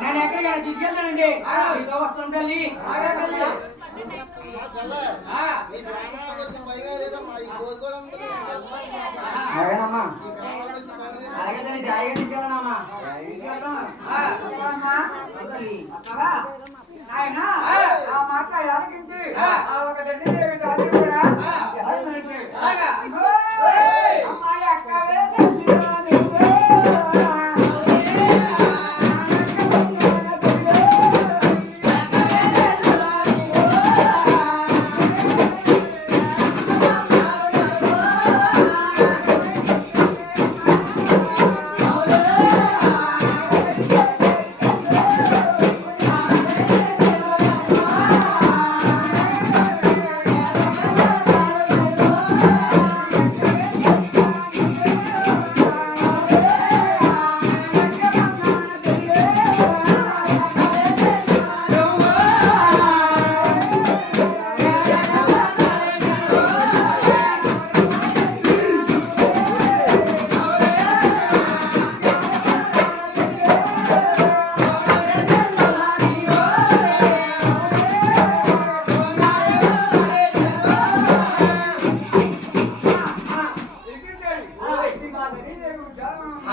నేను ఎక్కడికైనా తీసుకెళ్తానండి మీతో వస్తాను తల్లి అలాగేనమ్మా అలాగే తల్లి జాయిగా తీసుకెళ్ళనమ్మా ఆయన ఆ మాట ఆలకించి ఆ ఒక దండి దేవి దాన్ని కూడా అమ్మాయి అక్కవే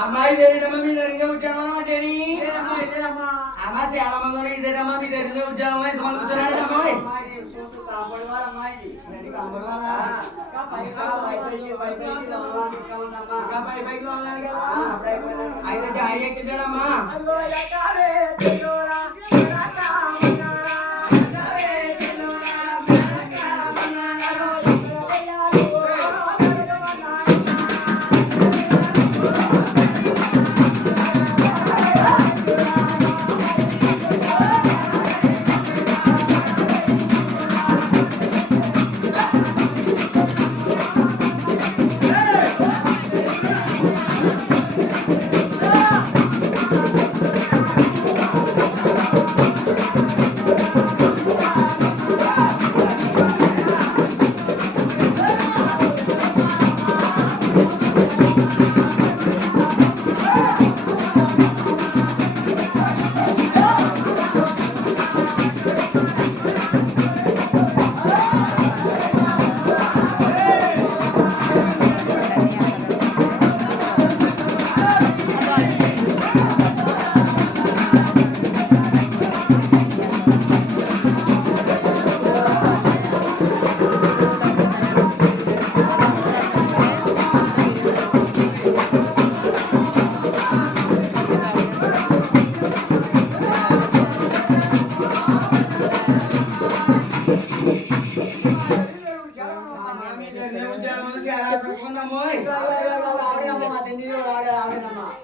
అమ్మాయి జరిగినమ్మా మీ జరిగిన ఉద్యోగం అంటే అమ్మా చాలా మంది ఇదేనమ్మా మీ జరిగిన ఉద్యోగం ఎంతమంది కూర్చున్నాడు అమ్మాయి అయితే జాయి ఎక్కించాడమ్మా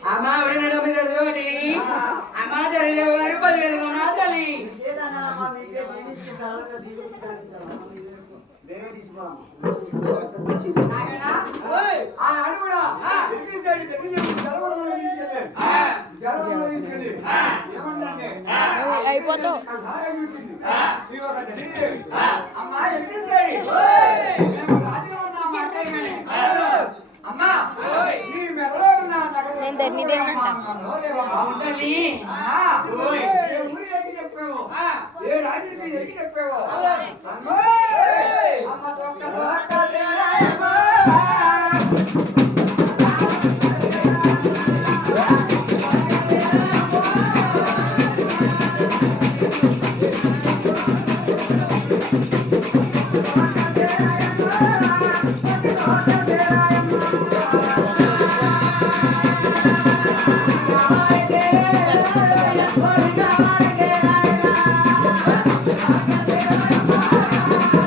అమ్మా అమ్మా జరిగే వారు 10,000 ఉన్నారు తల్లి ఆనాడు కూడా అయిపోతావు అమ్మా అమ్మా నీ మెడలో ఉన్న నేను ధన్యదేవంట చెప్పావు ఏ రాజుకి ఎరికి చెప్పావు Thank you.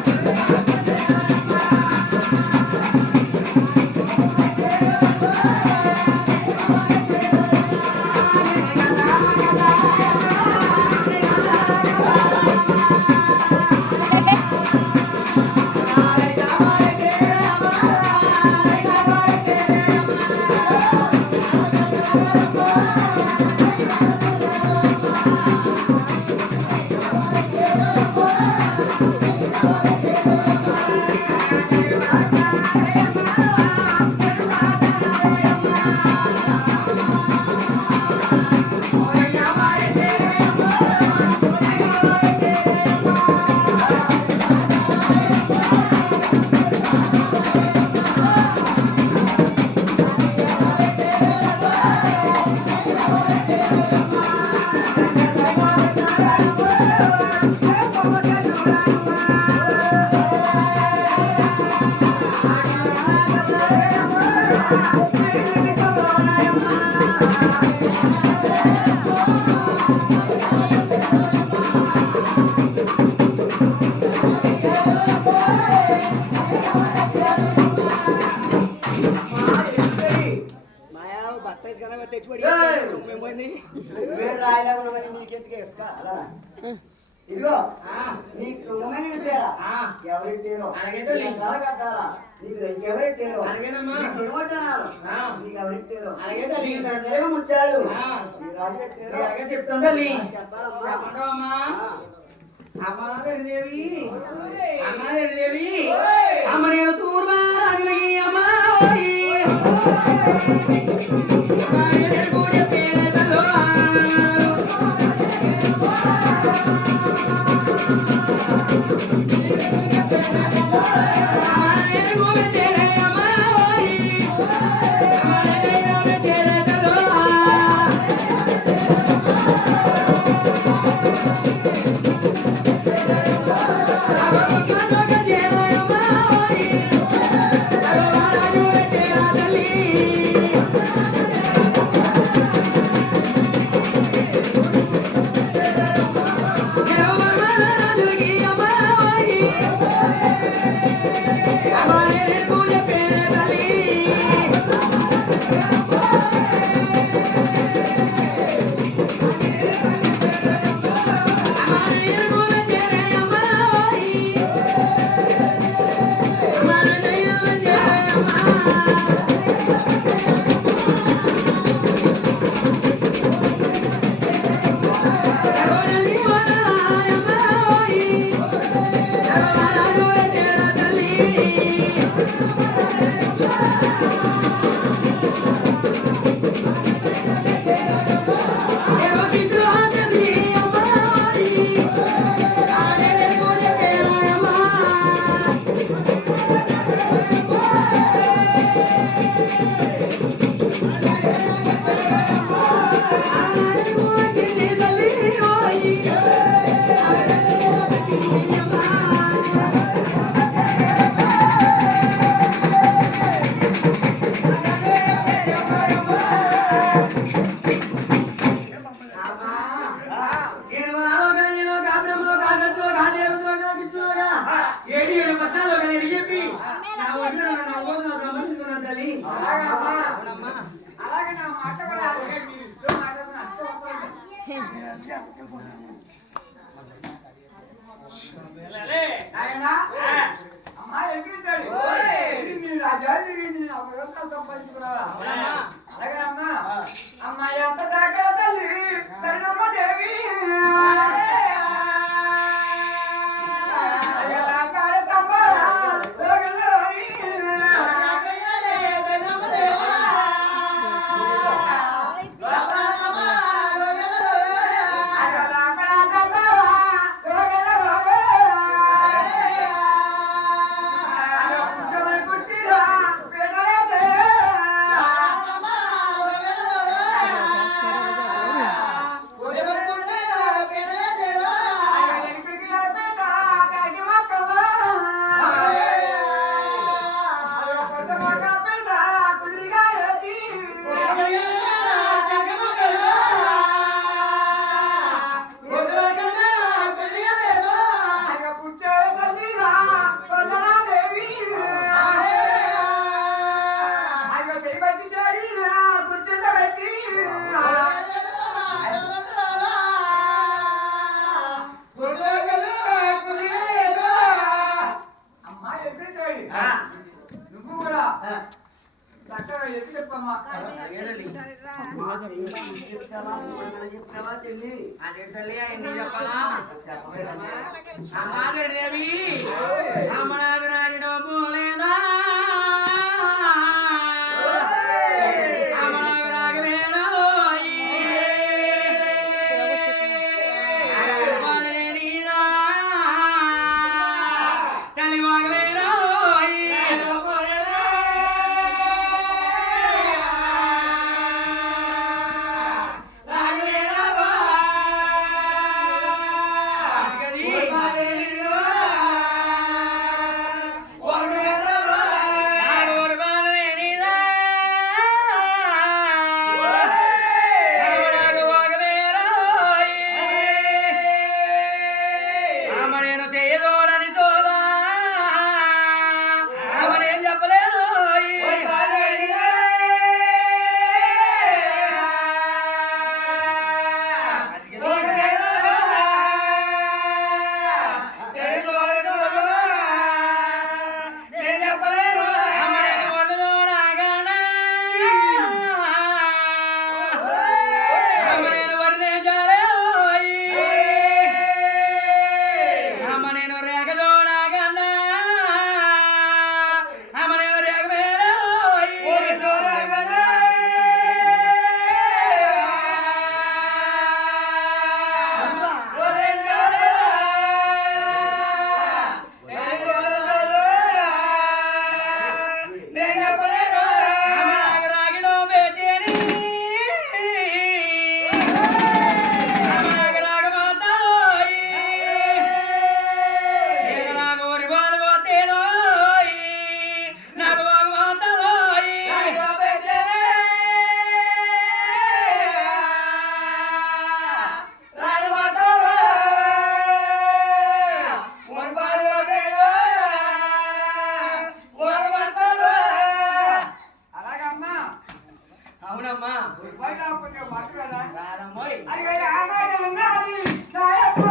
ఇదిగో నీ తుంగమైన తేరా ఎవరెట్టారో అలాగైతే కట్టారా నీకు ఎవరెట్టారో అలాగేనమ్మా తినబట్టారు నీకు ఎవరెట్టారో అలాగైతే నీకు ముచ్చారు అలాగే చెప్తాను తల్లి చెప్పంటావమ్మా అమ్మదేవి అమ్మదేవి అమ్మ నేను తూర్మా రాజులకి అమ్మ పూజ పేదలో అమ్మాయి అంత దగ్గర తల్లి కరుణమ్మ దేవి What అవునమ్మా బయట కొంచెం మాట్లాడా రాదమ్మోయ్ అరే ఆనాడు అన్నది నాయప్ప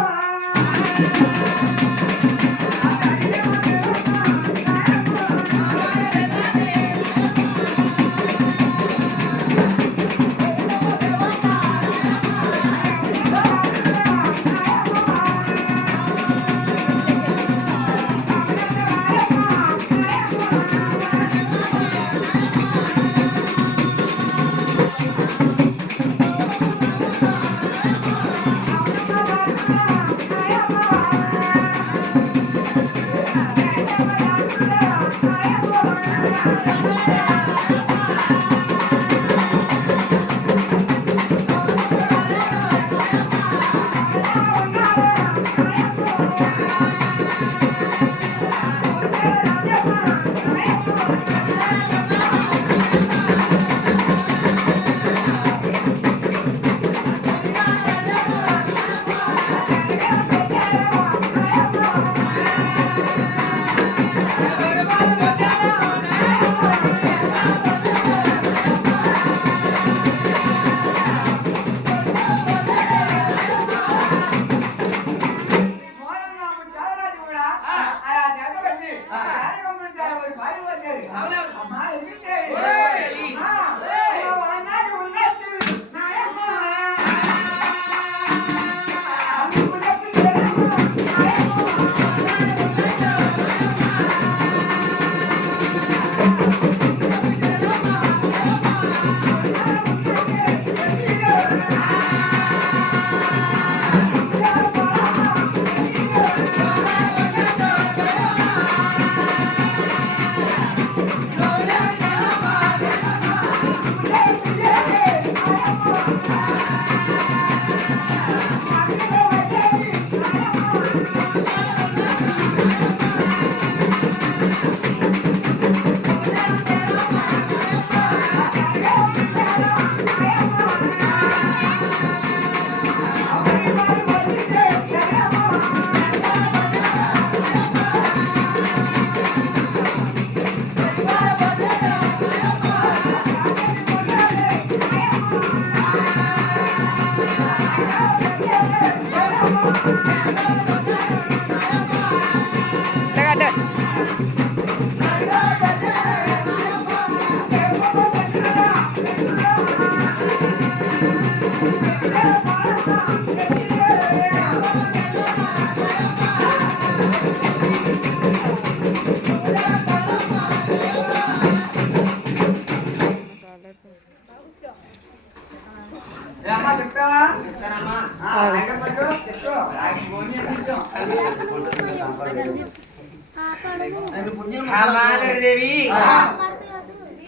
దేవి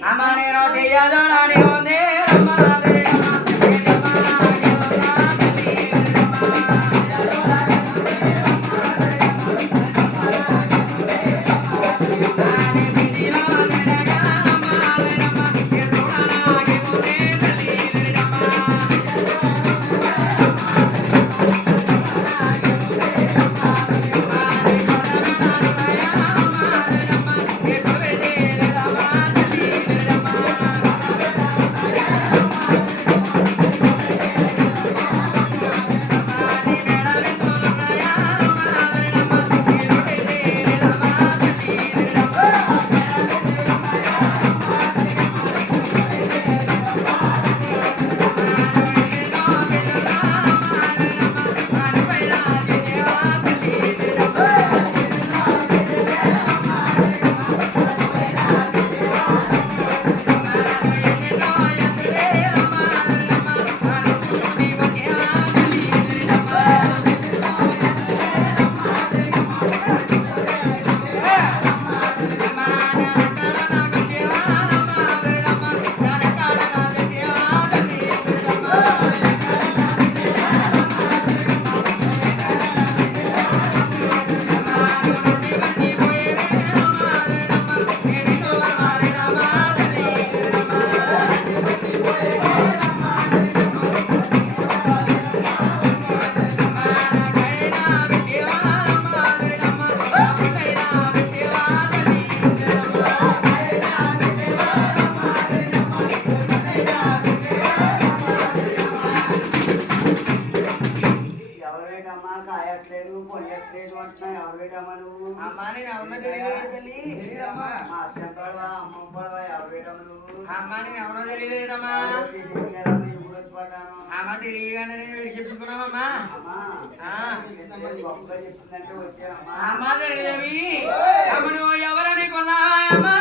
అమ్మా నేను చెయ్యాలో నాని ఉంది అమ్మా నేను ఎవరినో తెలియదు తల్లి. తెలియదమ్మా మా అత్త పడవా అమ్మ పడవా ఎవరు నువ్వు అమ్మా నేను ఎవరినో తెలియదమ్మా. అమ్మ తెలియగానే నేను వీడికి చెప్పుకున్నామమ్మా. అమ్మ తెలియదేవి అమ్మ నువ్వు ఎవరని కొన్నావా అమ్మా?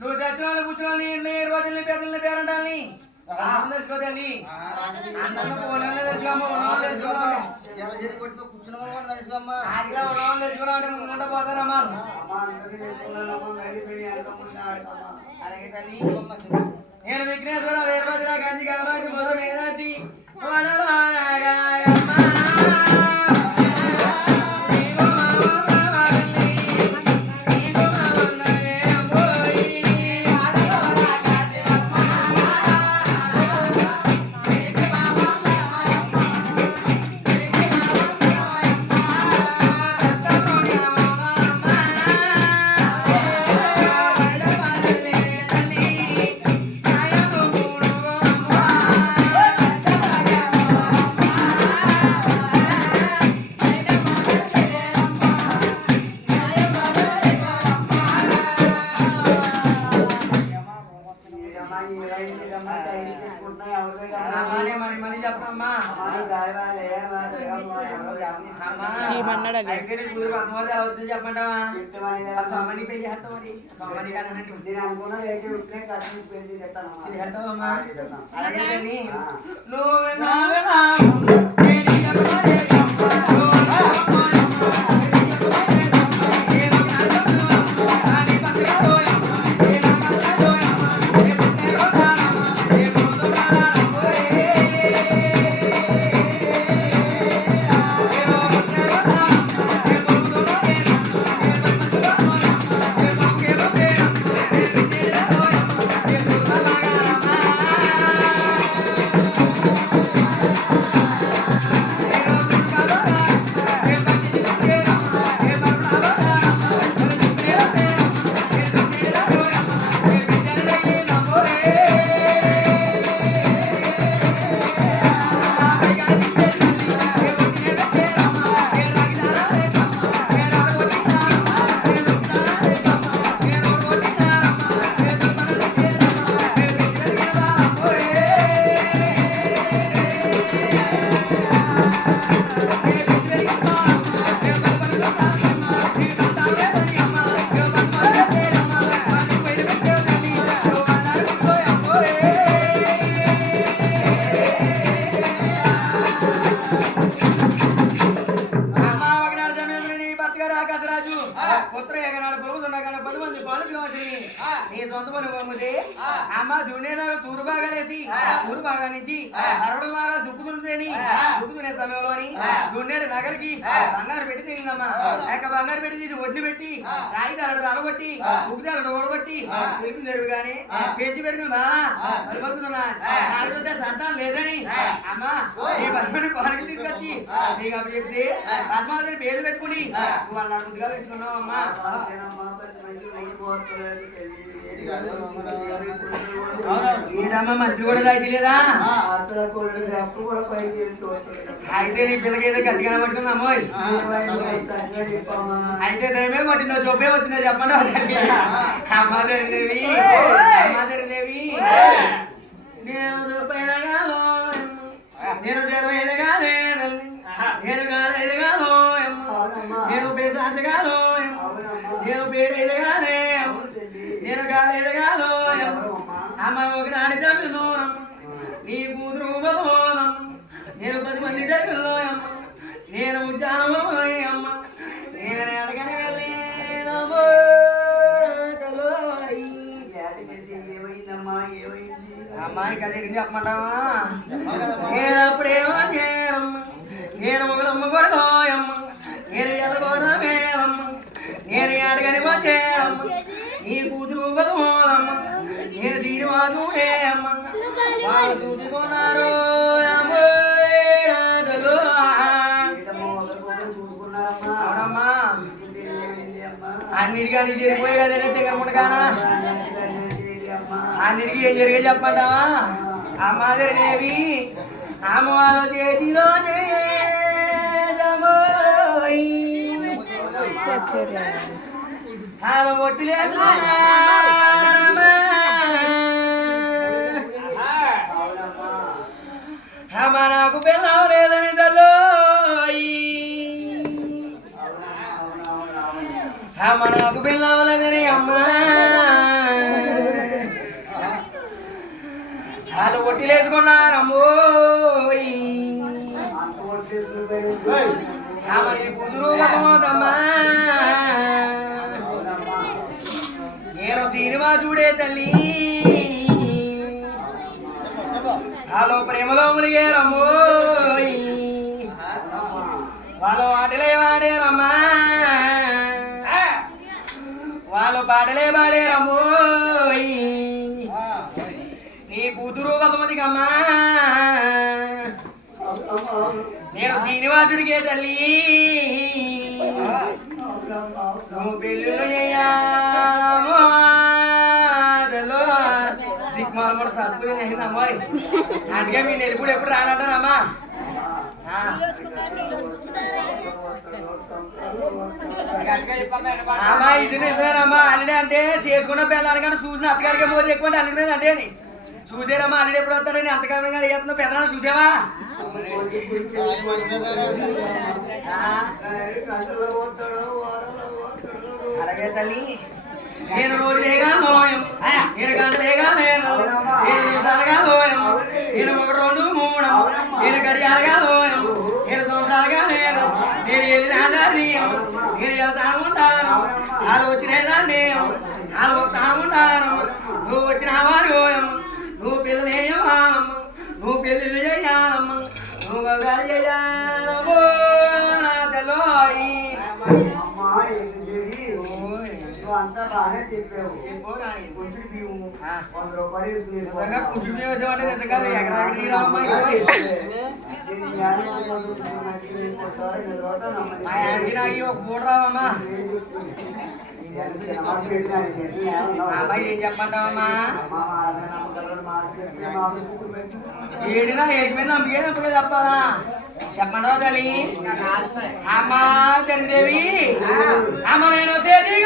నువ్వు సత్యాలు కూర్చోని రోజుల్ని పెద్దల్ని పేరంటాలని తెలుసుకోవాలి. అన్నంలో పోలంలో తెలుసుకోమ్మా, ఉన్నవాళ్ళు తెలుసుకోవాలి. ఆదిగా ఉన్నవాళ్ళు తెలుసుకోవాలంటే ముందుకుంటా పోతారమ్మా. అలాగే తల్లి నేను విఘ్నేశ్వర వీరభద్ర గంజి కామాచి మొదలు మీనాచి చెప్పంటావా? సోమని పెళ్లి సోమని అనుకున్నా అలాగే నాడు పొలుగుతున్నా కానీ 10 మంది పాలకు వచ్చినాయి నీ సొంత పని పంపితే అమ్మ దున్నేలా తూరు బాగా వేసి ఊరు బాగా నుంచి అరవడం బాగా దుక్కుతుంటేని దుక్కుతునే సమయంలోని దున్నేడు నగరికి బంగారు పెట్టి తిరిగిందమ్మా యొక్క బంగారు పెట్టి తీసి ఒడ్లు పెట్టి రాయి తలడు అలగొట్టి ఉప్పు తలడు ఓడగొట్టి పెరిగింది జరుగుగానే పెంచి పెరిగింది బా అది పలుకుతున్నా నాకు చూస్తే సంతానం లేదని అమ్మా ఈ 10 మంది పాలకులు తీసుకొచ్చి నీకు అప్పుడు చెప్తే పద్మావతిని పేరు పెట్టుకుని నువ్వు వాళ్ళ ముందుగా పెట్టుకున్నావు అమ్మా ఏదమ్మా మంచి కూడా తాగిలేదా అయితే నీ పిల్లకి ఏదో గట్టిగా పట్టుకుంది అమ్మోయ్ అయితే దయమే పట్టిందో చొప్పే వచ్చిందో చెప్పండి అమ్మా జరిగేవి అమ్మా జరిగేవి నేను రూపాయలు నేను జరవైదు కాదే నేను కాదైదు కాదు నేను పేసాంత కాదు నేను పేడైదు కాదే నేను కాదైదు కాదు అమ్మ ఒక నాని తమ్మి దూరం నీ కూతురు బోధం నేను 10 మంది జరుగులో అమ్మ నేను ఉద్యానము అమ్మ నేను అడగని వెళ్ళి అమ్మాయి కదిరి చెప్పమంటావా నేను అప్పుడేమో చేయమ్మ నేను ఒకలమ్మ కొడతాయమ్మ నేను ఎల్లగోరమేదమ్మ నేను అడగని వచ్చేయమ్మ నీ కూతురు బతమోదమ్మ నేను శ్రీనివాసుడే అమ్మ వాళ్ళు చూసుకున్నారు అవునమ్మా అన్నిటికీ అన్ని జరిగిపోయి కదండి తెగరముండగానా అన్నిటికీ ఏం జరిగే చెప్పంటావా అమ్మ జరిగేవి అమ్మ వాళ్ళ చేతిలో ఆమె ఒట్టి లేదు అమ్మ నాకు పిల్లవ లేదని తల్లు అమ్మ నాకు పిల్లవ లేదని అమ్మ వాళ్ళు ఒట్టిలేసుకున్నారమ్మో మరి కుదురు కదమోదమ్మా నేను శ్రీనివాసుడే తల్లి వాళ్ళు ప్రేమలో మునిగేరమ్మో వాళ్ళు ఆటలే వాడేరమ్మా వాళ్ళు పాటలే పాడేరమ్మో నీ కూతురు కదమదికమ్మా నేను శ్రీనివాసుడికే తల్లి నువ్వు పెళ్ళిళ్ళు చేయాలో దిక్మాల కూడా సర్పు అయిందమ్మా అందుకే మీ నెలుపుడు ఎప్పుడు రానంటారమ్మా అమ్మా ఇది నిజమేనమ్మా అల్లుడే అంటే చేసుకున్న పిల్లలకంటే చూసిన అత్తగారికి మోది ఎక్కువ అల్లుడి మీద అంటే చూసారమ్మా అల్లుడు ఎప్పుడు వస్తాడని అంతకాలంగా అడిగేస్తున్నా పెద్దనా చూసావా అలాగే తల్లి నేను రోజులేగా నోయం నేను గంటలేగా నేను నిమిషాలుగా నోయం నేను 1 2 3 నేను గడియాలుగా నోయం నేను సంవత్సరాలుగా నేను వెళ్ళినాదాన్ని నేను వెళ్తాను ఉంటాను వాళ్ళు వచ్చినదాన్ని వాళ్ళు వస్తాను ఉంటాను నువ్వు వచ్చినావా నోయం నువ్వు పిల్లనేయమ్మా నువ్వు పెళ్ళిళ్ళు చేయాలమ్మ నువ్వు గారు చేయాలమ్మో నా తెల్లోయి అంతా బాగానే చెప్పావు కొంచెం బియ్యం 100 రూపాయలు నిజంగా కొంచెం బియ్యం వేసామంటే నిజంగా ఎకరాకి రామ్మాయి నాకు ఒక మూడు రావమ్మా అమ్మాయి ఏం చెప్పంటావమ్మా ఏడినా ఏడిపోయింది అందుకే అప్పుడు చెప్పాలా చెప్పండి తల్లి అమ్మా తల్లిదేవి అమ్మ నేను చేతి